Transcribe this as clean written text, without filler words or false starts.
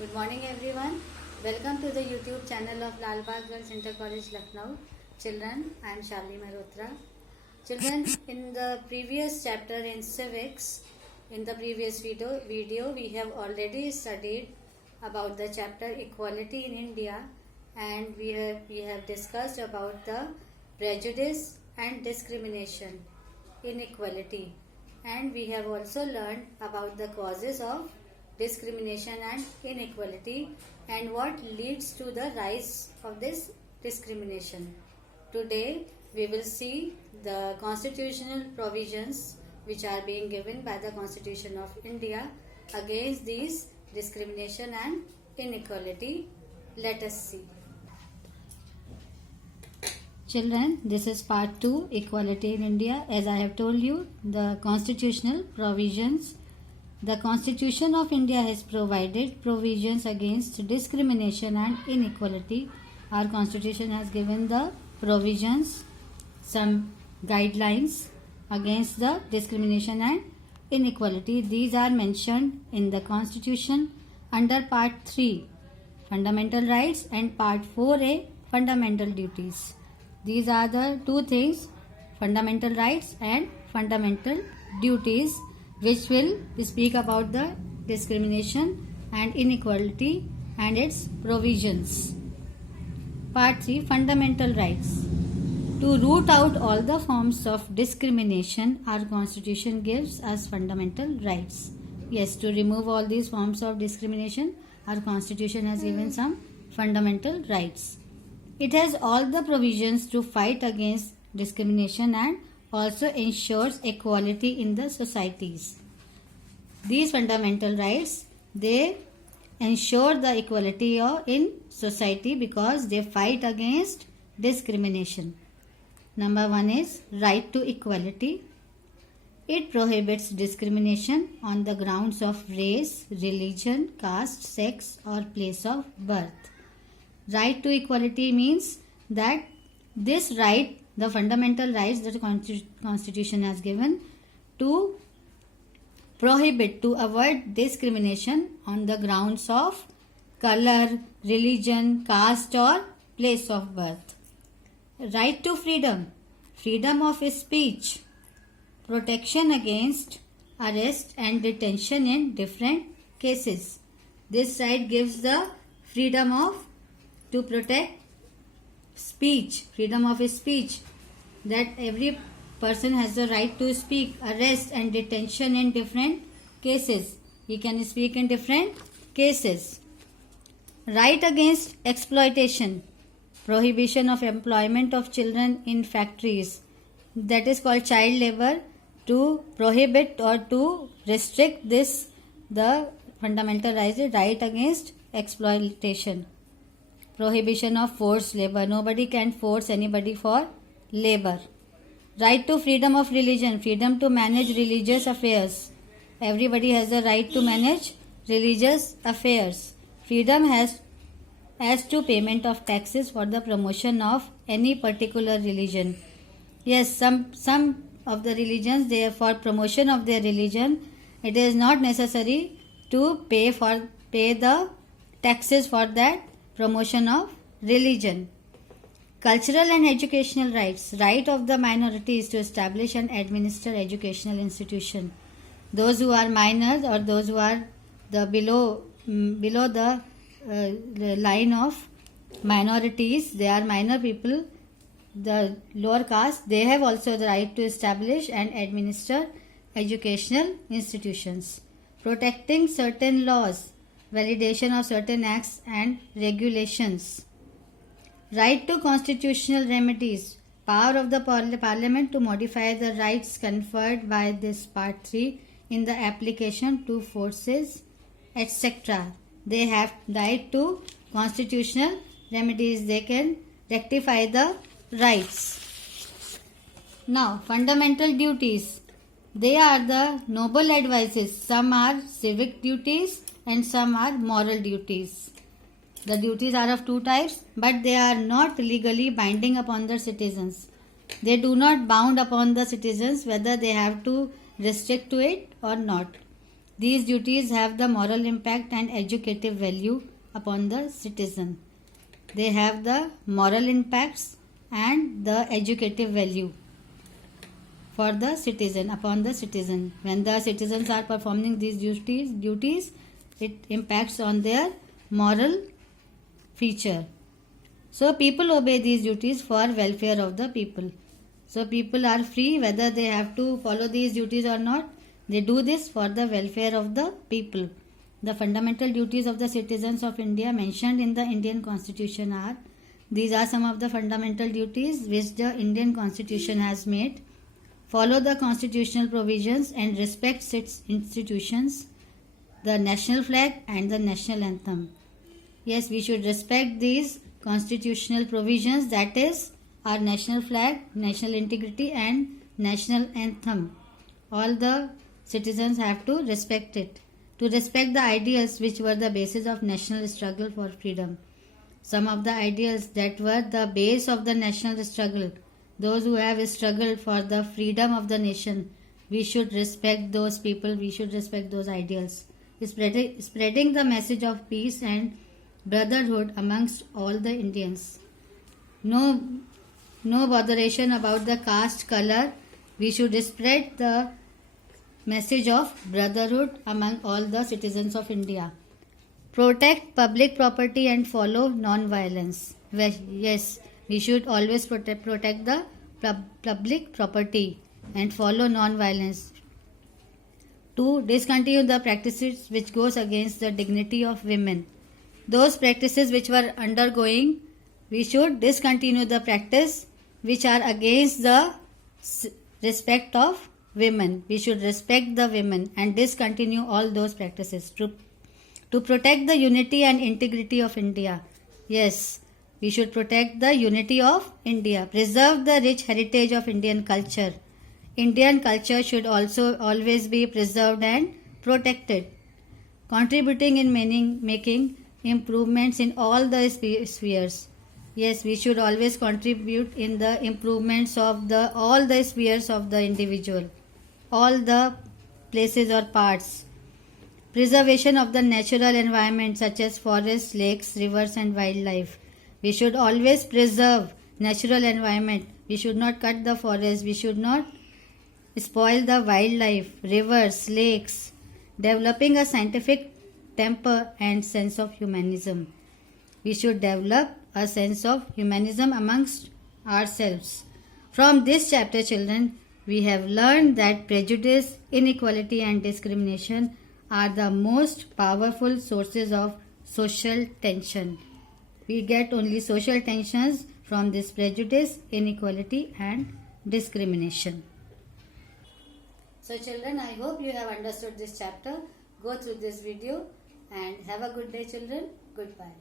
Good morning everyone. Welcome to the YouTube channel of Lal Bagh Girls Inter College Lucknow. Children, I am Shalini Mehrotraa. Children, in the previous chapter in Civics, in the previous video we have already studied about the chapter Equality in India, and we have discussed about the prejudice and discrimination in equality, and we have also learned about the causes of discrimination and inequality and what leads to the rise of this discrimination. Today we will see the constitutional provisions which are being given by the Constitution of India against these discrimination and inequality. Let us see. Children, this is part 2, Equality in India. As I have told you, the constitutional provisions. The Constitution of India has provided provisions against discrimination and inequality. Our Constitution has given the provisions, some guidelines against the discrimination and inequality. These are mentioned in the Constitution under Part 3, Fundamental Rights, and Part 4A, Fundamental Duties. These are the two things, fundamental rights and fundamental duties, which will speak about the discrimination and inequality and its provisions. Part 3, Fundamental Rights. To root out all the forms of discrimination, our Constitution gives us fundamental rights. Yes, to remove all these forms of discrimination, our Constitution has given some fundamental rights. It has all the provisions to fight against discrimination and also ensures equality in the societies. These fundamental rights, they ensure the equality in society because they fight against discrimination. Number 1 is right to equality. It prohibits discrimination on the grounds of race, religion, caste, sex or place of birth. Right to equality means that this right, the fundamental rights that the Constitution has given, to prohibit, to avoid discrimination on the grounds of color, religion, caste or place of birth. Right to freedom, freedom of speech, protection against arrest and detention in different cases. This right gives the freedom of to protect speech, freedom of speech, that every person has the right to speak, arrest and detention in different cases. He can speak in different cases. Right against exploitation, prohibition of employment of children in factories, that is called child labor. To prohibit or to restrict this, the fundamental right against exploitation. Prohibition of forced labor, nobody can force anybody for labor. Right to freedom of religion, freedom to manage religious affairs. Everybody has the right to manage religious affairs. Freedom as to payment of taxes for the promotion of any particular religion. Yes, some of the religions, they are for promotion of their religion. It is not necessary to pay the taxes for that promotion of religion. Cultural and educational rights, right of the minorities to establish and administer educational institution. Those who are minors or those who are the below the line of minorities, they are minor people, the lower caste, they have also the right to establish and administer educational institutions. Protecting certain laws, validation of certain acts and regulations. Right to constitutional remedies, power of the Parliament to modify the rights conferred by this Part 3 in the application to forces, etc. They have right to constitutional remedies, they can rectify the rights. Now, fundamental duties, they are the noble advices. Some are civic duties and some are moral duties. The duties are of two types, but they are not legally binding upon the citizens. They do not bound upon the citizens whether they have to restrict to it or not. These duties have the moral impact and educative value upon the citizen. They have the moral impacts and the educative value for the citizen, upon the citizen. When the citizens are performing these duties, it impacts on their moral feature. So people obey these duties for welfare of the people. So people are free whether they have to follow these duties or not. They do this for the welfare of the people. The fundamental duties of the citizens of India mentioned in the Indian Constitution are, these are some of the fundamental duties which the Indian Constitution has made. Follow the constitutional provisions and respect its institutions, the national flag and the national anthem. Yes, we should respect these constitutional provisions, that is our national flag, national integrity and national anthem. All the citizens have to respect it. To respect the ideals which were the basis of national struggle for freedom. Some of the ideals that were the base of the national struggle, those who have struggled for the freedom of the nation, we should respect those people, we should respect those ideals. Spreading the message of peace and brotherhood amongst all the Indians. No botheration about the caste, color. We should spread the message of brotherhood among all the citizens of India. Protect public property and follow non-violence. Yes, we should always protect the public property and follow non-violence. To discontinue the practices which goes against the dignity of women. Those practices which were undergoing, we should discontinue the practice which are against the respect of women. We should respect the women and discontinue all those practices. To protect the unity and integrity of India. Yes, we should protect the unity of India. Preserve the rich heritage of Indian culture. Indian culture should also always be preserved and protected. Contributing in making improvements in all the spheres. Yes, we should always contribute in the improvements of all the spheres of the individual, all the places or parts. Preservation of the natural environment such as forests, lakes, rivers and wildlife. We should always preserve natural environment. We should not cut the forest. We should not spoil the wildlife, rivers, lakes. Developing a scientific temper and sense of humanism. We should develop a sense of humanism amongst ourselves. From this chapter, children, we have learned that prejudice, inequality and discrimination are the most powerful sources of social tension. We get only social tensions from this prejudice, inequality and discrimination. So children, I hope you have understood this chapter. Go through this video and have a good day children. Goodbye.